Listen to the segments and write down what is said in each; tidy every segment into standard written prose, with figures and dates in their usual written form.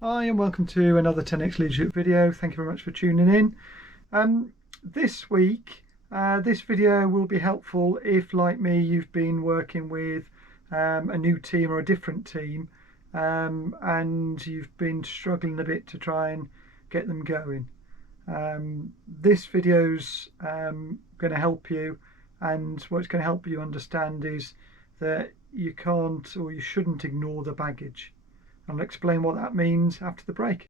Hi and welcome to another 10x Leadership video. Thank you very much for tuning in. This week, this video will be helpful if, like me, you've been working with a new team or a different team and you've been struggling a bit to try and get them going. This video's going to help you, and what it's going to help you understand is that you can't or you shouldn't ignore the baggage. I'll explain what that means after the break.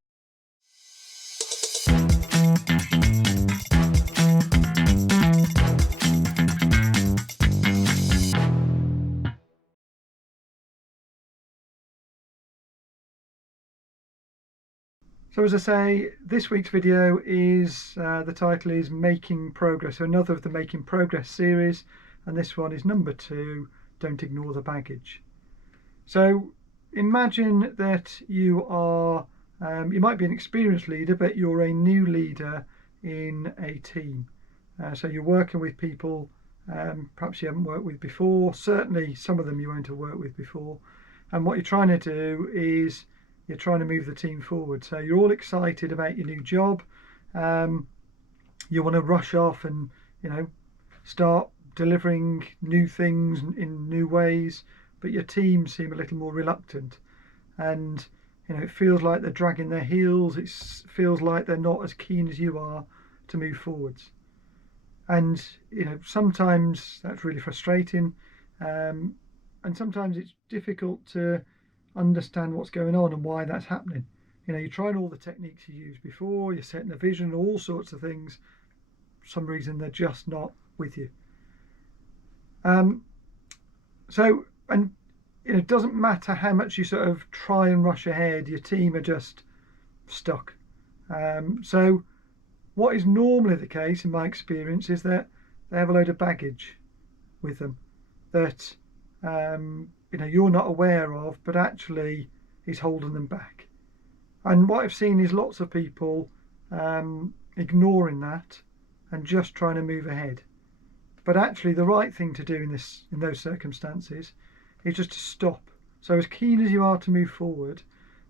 So as I say, this week's video is, the title is Making Progress, so another of the Making Progress series, and this one is number 2, Don't Ignore the Baggage. So imagine that you are, you might be an experienced leader, but you're a new leader in a team. So you're working with people perhaps you haven't worked with before, certainly some of them you won't have worked with before, and what you're trying to do is you're trying to move the team forward. So you're all excited about your new job. You want to rush off and start delivering new things in new ways, but your team seem a little more reluctant, and it feels like they're dragging their heels. It feels like they're not as keen as you are to move forwards, and sometimes that's really frustrating, and sometimes it's difficult to understand what's going on and why that's happening. You're trying all the techniques you used before, you're setting a vision, all sorts of things. For some reason they're just not with you. And it doesn't matter how much you sort of try and rush ahead, your team are just stuck. So what is normally the case in my experience is that they have a load of baggage with them that you're not aware of, but actually is holding them back. And what I've seen is lots of people ignoring that and just trying to move ahead. But actually the right thing to do in those circumstances is just to stop. So as keen as you are to move forward,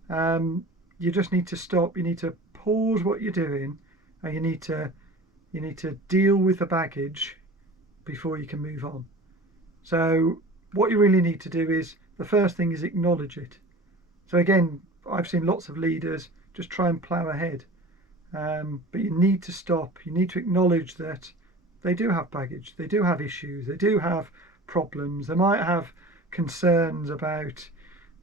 you just need to stop. You need to pause what you're doing, and you need to deal with the baggage before you can move on. So what you really need to do is, the first thing is acknowledge it. So again, I've seen lots of leaders just try and plow ahead, but you need to stop. You need to acknowledge that they do have baggage, they do have issues, they do have problems, they might have concerns about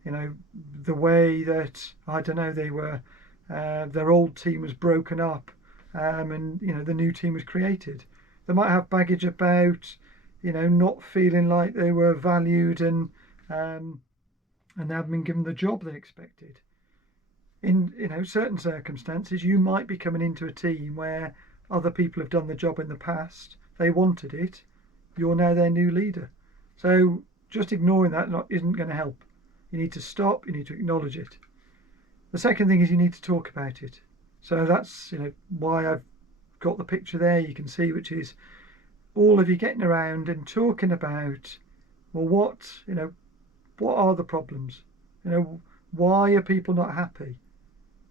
the way that, I don't know, they were their old team was broken up, and the new team was created. They might have baggage about not feeling like they were valued and they haven't been given the job they expected. In certain circumstances, you might be coming into a team where other people have done the job in the past, they wanted it, you're now their new leader. So just ignoring that isn't going to help. You need to stop, you need to acknowledge it. The second thing is you need to talk about it. So that's why I've got the picture there, you can see, which is all of you getting around and talking about, well, what are the problems? Why are people not happy?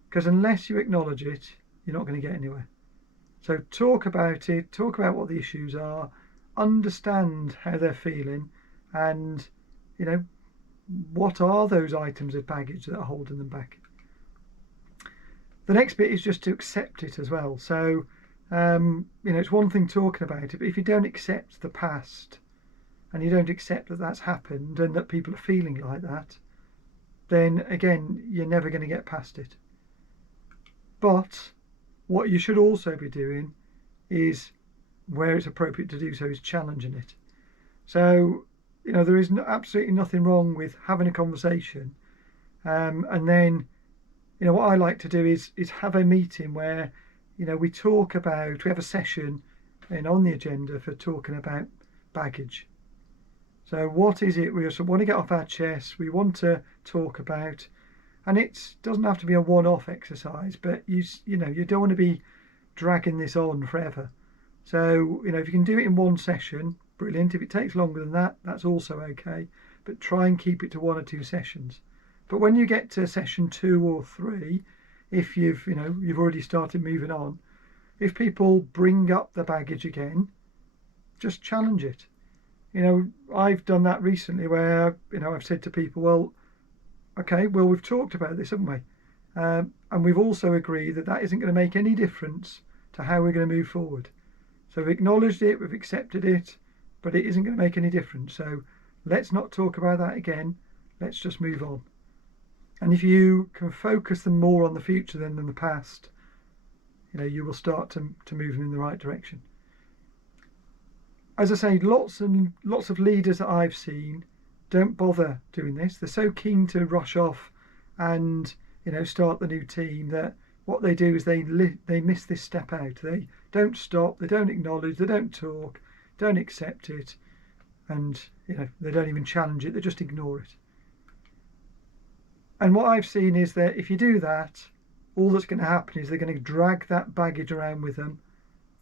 Because unless you acknowledge it, you're not going to get anywhere. So talk about it, talk about what the issues are, understand how they're feeling, and what are those items of baggage that are holding them back. The next bit is just to accept it as well. So it's one thing talking about it, but if you don't accept the past and you don't accept that that's happened and that people are feeling like that, then again you're never going to get past it. But what you should also be doing is, where it's appropriate to do so, is challenging it. So there is absolutely nothing wrong with having a conversation, and then what I like to do is have a meeting where we talk about, we have a session and on the agenda for talking about baggage. So what is it we want to get off our chest, we want to talk about, and it doesn't have to be a one-off exercise, but you don't want to be dragging this on forever. So if you can do it in one session, brilliant. If it takes longer than that, that's also okay, but try and keep it to 1 or 2 sessions. But when you get to session 2 or 3, if you've already started moving on, if people bring up the baggage again, just challenge it. I've done that recently where I've said to people, well, okay, well, we've talked about this, haven't we? And we've also agreed that that isn't going to make any difference to how we're going to move forward. So we've acknowledged it, we've accepted it, but it isn't going to make any difference. So let's not talk about that again. Let's just move on. And if you can focus them more on the future than the past, you will start to move them in the right direction. As I say, lots and lots of leaders that I've seen don't bother doing this. They're so keen to rush off and start the new team that what they do is they miss this step out. They don't stop, they don't acknowledge, they don't talk, don't accept it, and they don't even challenge it, they just ignore it. And what I've seen is that if you do that, all that's going to happen is they're going to drag that baggage around with them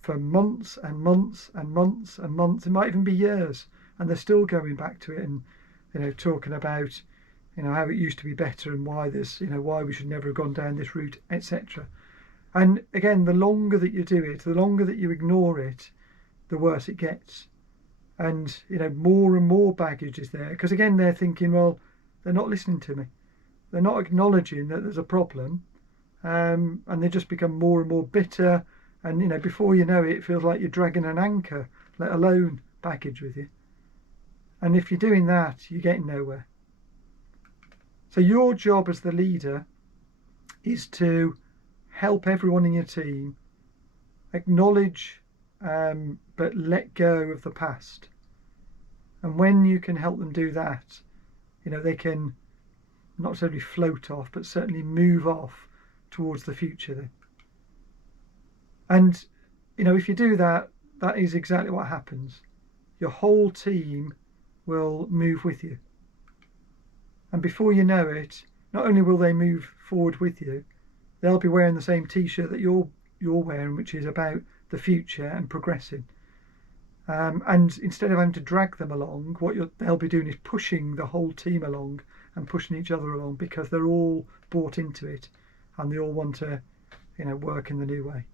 for months and months and months and months. It might even be years, and they're still going back to it and talking about how it used to be better and why why we should never have gone down this route, etc. And again, the longer that you do it, the longer that you ignore it, the worse it gets. And more and more baggage is there, because again they're thinking, well, they're not listening to me, they're not acknowledging that there's a problem, and they just become more and more bitter, and before you know it, it feels like you're dragging an anchor, let alone baggage with you. And if you're doing that, you're getting nowhere. So your job as the leader is to help everyone in your team acknowledge but let go of the past. And when you can help them do that, they can not necessarily float off, but certainly move off towards the future then. And if you do that, that is exactly what happens. Your whole team will move with you. And before you know it, not only will they move forward with you, they'll be wearing the same t-shirt that you're wearing, which is about the future and progressing. And instead of having to drag them along, what they'll be doing is pushing the whole team along and pushing each other along, because they're all bought into it and they all want to work in the new way.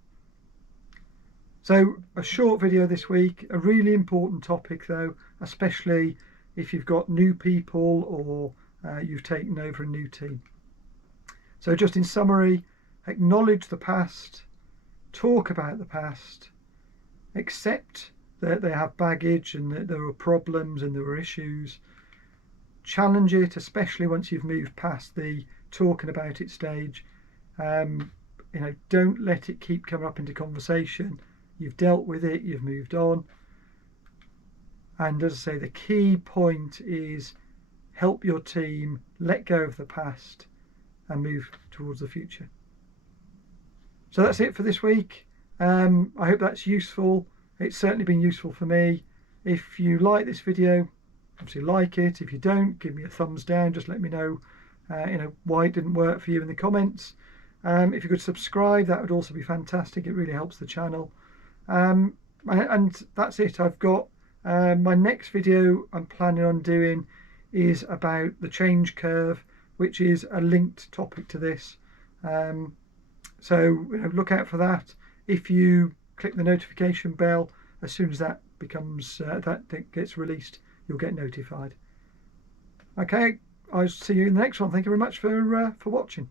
So a short video this week, a really important topic though, especially if you've got new people or you've taken over a new team. So just in summary, acknowledge the past, talk about the past, accept that they have baggage and that there were problems and there were issues, challenge it, especially once you've moved past the talking about it stage. Don't let it keep coming up into conversation. You've dealt with it, you've moved on. And as I say, the key point is help your team let go of the past and move towards the future. So that's it for this week. I hope that's useful. It's certainly been useful for me. If you like this video, obviously like it. If you don't, give me a thumbs down. Just let me know why it didn't work for you in the comments. If you could subscribe, that would also be fantastic. It really helps the channel. And that's it. I've got my next video I'm planning on doing is about the change curve, which is a linked topic to this. So look out for that. If you click the notification bell, as soon as that becomes that gets released, you'll get notified. Okay, I'll see you in the next one. Thank you very much for watching.